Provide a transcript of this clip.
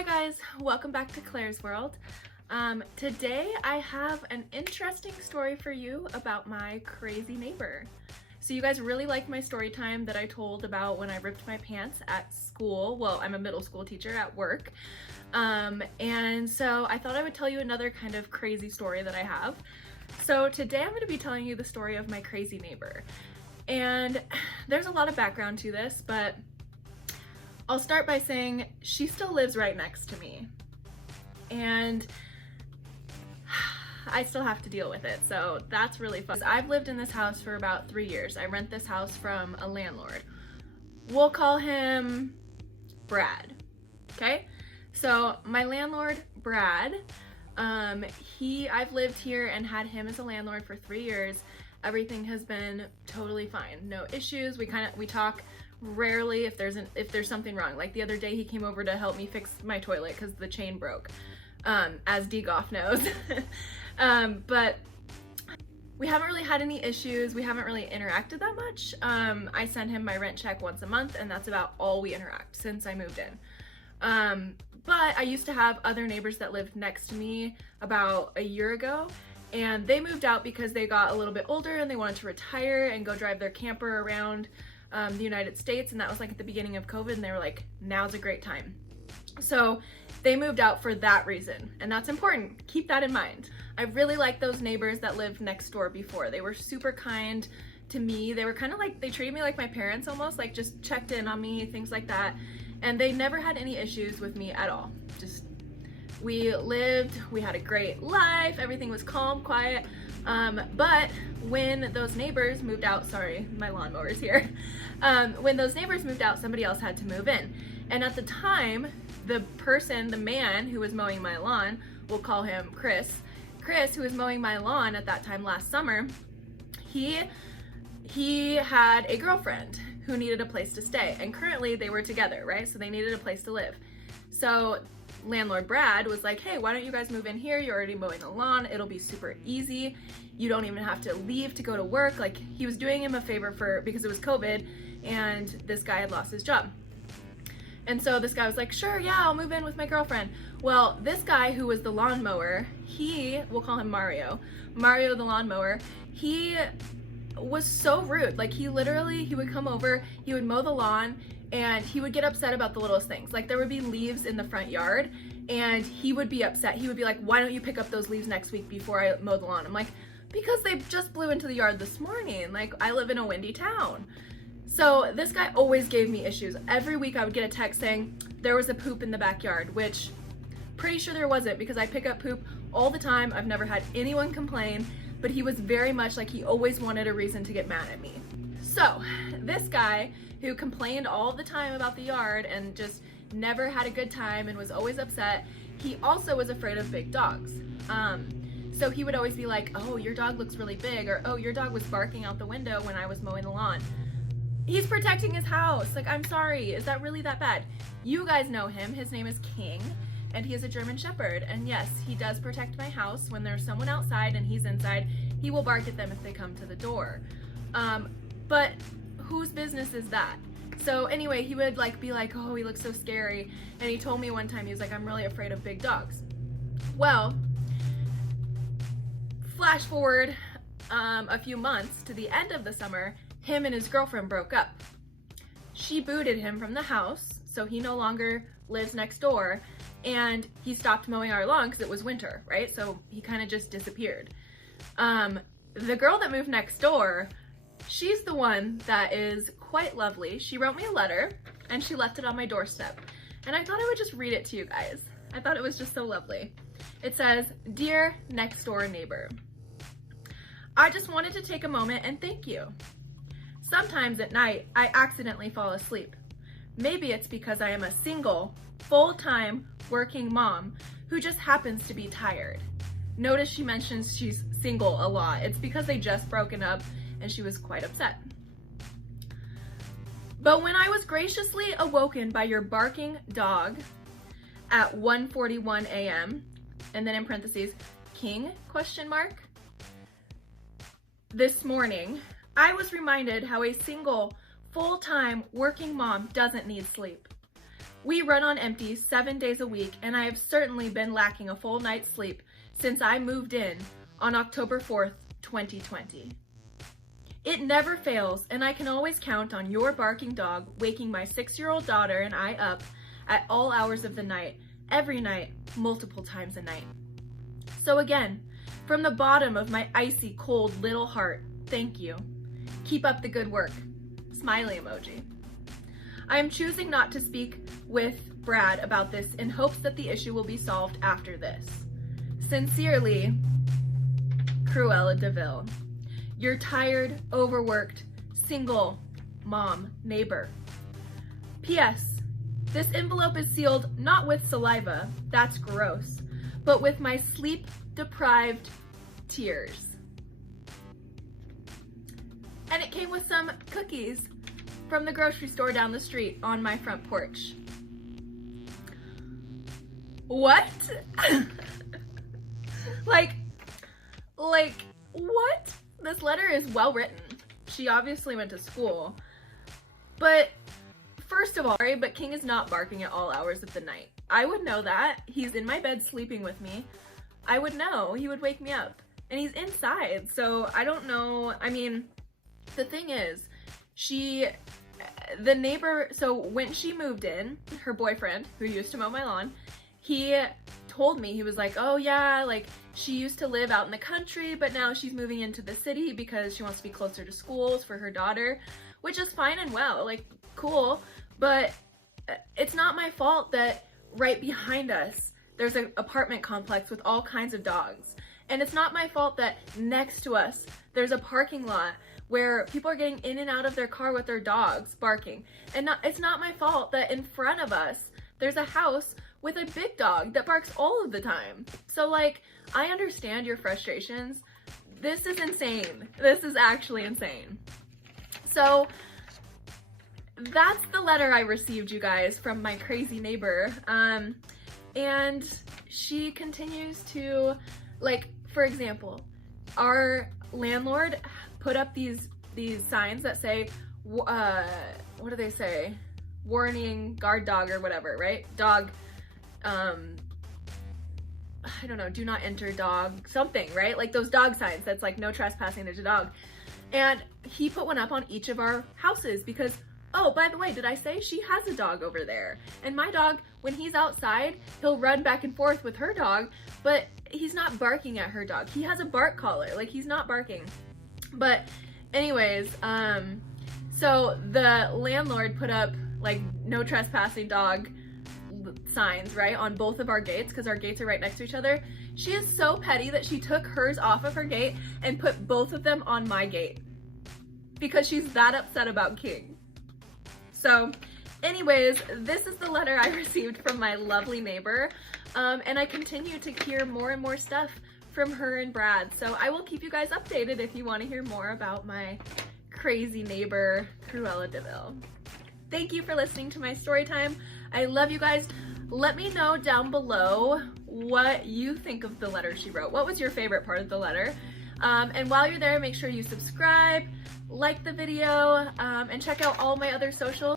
Hi guys, welcome back to Claire's World. Today I have an interesting story for you about my crazy neighbor. So you guys really liked my story time that I told about when I ripped my pants at school. Well, I'm a middle school teacher at work. And so I thought I would tell you another kind of crazy story that I have. So today I'm going to be telling you the story of my crazy neighbor. And there's a lot of background to this, but I'll start by saying she still lives right next to me. And I still have to deal with it, so that's really fun. I've lived in this house for about 3 years. I rent this house from a landlord. We'll call him Brad, okay? So my landlord, Brad, I've lived here and had him as a landlord for 3 years. Everything has been totally fine. No issues. We talk rarely if there's something wrong. Like the other day he came over to help me fix my toilet because the chain broke, as D Goff knows. But we haven't really had any issues. We haven't really interacted that much. I send him my rent check once a month, and that's about all we interact since I moved in. But I used to have other neighbors that lived next to me about a year ago, and they moved out because they got a little bit older and they wanted to retire and go drive their camper around the United States, and that was like at the beginning of COVID, and they were like, now's a great time. So they moved out for that reason, and that's important. Keep that in mind. I really like those neighbors that lived next door before. They were super kind to me. They were kind of like, they treated me like my parents almost, like just checked in on me, things like that. And they never had any issues with me at all. Just, we had a great life, everything was calm, quiet. But when those neighbors moved out, sorry, my lawnmower's here. When those neighbors moved out, somebody else had to move in. And at the time, the man who was mowing my lawn, we'll call him Chris, who was mowing my lawn at that time last summer, he had a girlfriend who needed a place to stay. And currently they were together, right? So they needed a place to live. So landlord Brad was like, hey, why don't you guys move in here? You're already mowing the lawn. It'll be super easy. You don't even have to leave to go to work. Like, he was doing him a favor because it was COVID and this guy had lost his job. And so this guy was like, sure, yeah, I'll move in with my girlfriend. Well, this guy who was the lawnmower, we'll call him Mario the lawnmower, he was so rude. Like, he would come over, he would mow the lawn, and he would get upset about the littlest things. Like, there would be leaves in the front yard, and he would be upset. He would be like, why don't you pick up those leaves next week before I mow the lawn? I'm like, because they just blew into the yard this morning. Like, I live in a windy town. So this guy always gave me issues. Every week I would get a text saying there was a poop in the backyard, which pretty sure there wasn't because I pick up poop all the time. I've never had anyone complain, but he was very much like he always wanted a reason to get mad at me. So this guy who complained all the time about the yard and just never had a good time and was always upset, he also was afraid of big dogs. So he would always be like, oh, your dog looks really big, or oh, your dog was barking out the window when I was mowing the lawn. He's protecting his house. Like, I'm sorry, is that really that bad? You guys know him. His name is King, and he is a German Shepherd. And yes, he does protect my house. When there's someone outside and he's inside, he will bark at them if they come to the door. But whose business is that? So anyway, he would be like, oh, he looks so scary. And he told me one time, he was like, I'm really afraid of big dogs. Well, flash forward a few months to the end of the summer, him and his girlfriend broke up. She booted him from the house, so he no longer lives next door, and he stopped mowing our lawn because it was winter, right? So he kind of just disappeared. The girl that moved next door, she's the one that is quite lovely. She wrote me a letter and she left it on my doorstep. And I thought I would just read it to you guys. I thought it was just so lovely. It says, "Dear next door neighbor, I just wanted to take a moment and thank you. Sometimes at night, I accidentally fall asleep. Maybe it's because I am a single, full-time working mom who just happens to be tired." Notice she mentions she's single a lot. It's because they just broken up and she was quite upset. "But when I was graciously awoken by your barking dog at 1:41 a.m., and then in parentheses, King, ? This morning, I was reminded how a single, full-time working mom doesn't need sleep. We run on empty 7 days a week, and I have certainly been lacking a full night's sleep since I moved in on October 4th, 2020. It never fails, and I can always count on your barking dog waking my 6-year-old daughter and I up at all hours of the night, every night, multiple times a night. So again, from the bottom of my icy cold little heart, thank you. Keep up the good work. Smiley emoji. I am choosing not to speak with Brad about this in hopes that the issue will be solved after this. Sincerely, Cruella DeVille, your tired, overworked, single mom neighbor. P.S. This envelope is sealed not with saliva, that's gross, but with my sleep-deprived tears. And it came with some cookies from the grocery store down the street on my front porch. What? like, what? This letter is well written. She obviously went to school. But, first of all, sorry, but King is not barking at all hours of the night. I would know that. He's in my bed sleeping with me. I would know. He would wake me up. And he's inside, so I don't know. I mean, the thing is, the neighbor, so when she moved in, her boyfriend, who used to mow my lawn, he told me, he was like, oh yeah, like, she used to live out in the country, but now she's moving into the city because she wants to be closer to schools for her daughter, which is fine and well, like, cool, but it's not my fault that right behind us, there's an apartment complex with all kinds of dogs. And it's not my fault that next to us, there's a parking lot where people are getting in and out of their car with their dogs barking. And it's not my fault that in front of us, there's a house with a big dog that barks all of the time. So like, I understand your frustrations. This is insane. This is actually insane. So that's the letter I received, you guys, from my crazy neighbor. And she continues to, like, for example, our landlord put up these signs that say, what do they say? Warning, guard dog or whatever, right? Dog, I don't know, do not enter dog, something, right? Like those dog signs that's like no trespassing, there's a dog. And he put one up on each of our houses because, oh, by the way, did I say she has a dog over there? And my dog, when he's outside, he'll run back and forth with her dog, but he's not barking at her dog. He has a bark collar, like he's not barking. But anyways, so the landlord put up like no trespassing dog signs, right, on both of our gates because our gates are right next to each other. She is so petty that she took hers off of her gate and put both of them on my gate because she's that upset about King. So anyways, this is the letter I received from my lovely neighbor, and I continue to hear more and more stuff from her and Brad. So I will keep you guys updated if you want to hear more about my crazy neighbor, Cruella DeVille. Thank you for listening to my story time. I love you guys. Let me know down below what you think of the letter she wrote. What was your favorite part of the letter? And while you're there, make sure you subscribe, like the video, and check out all my other socials.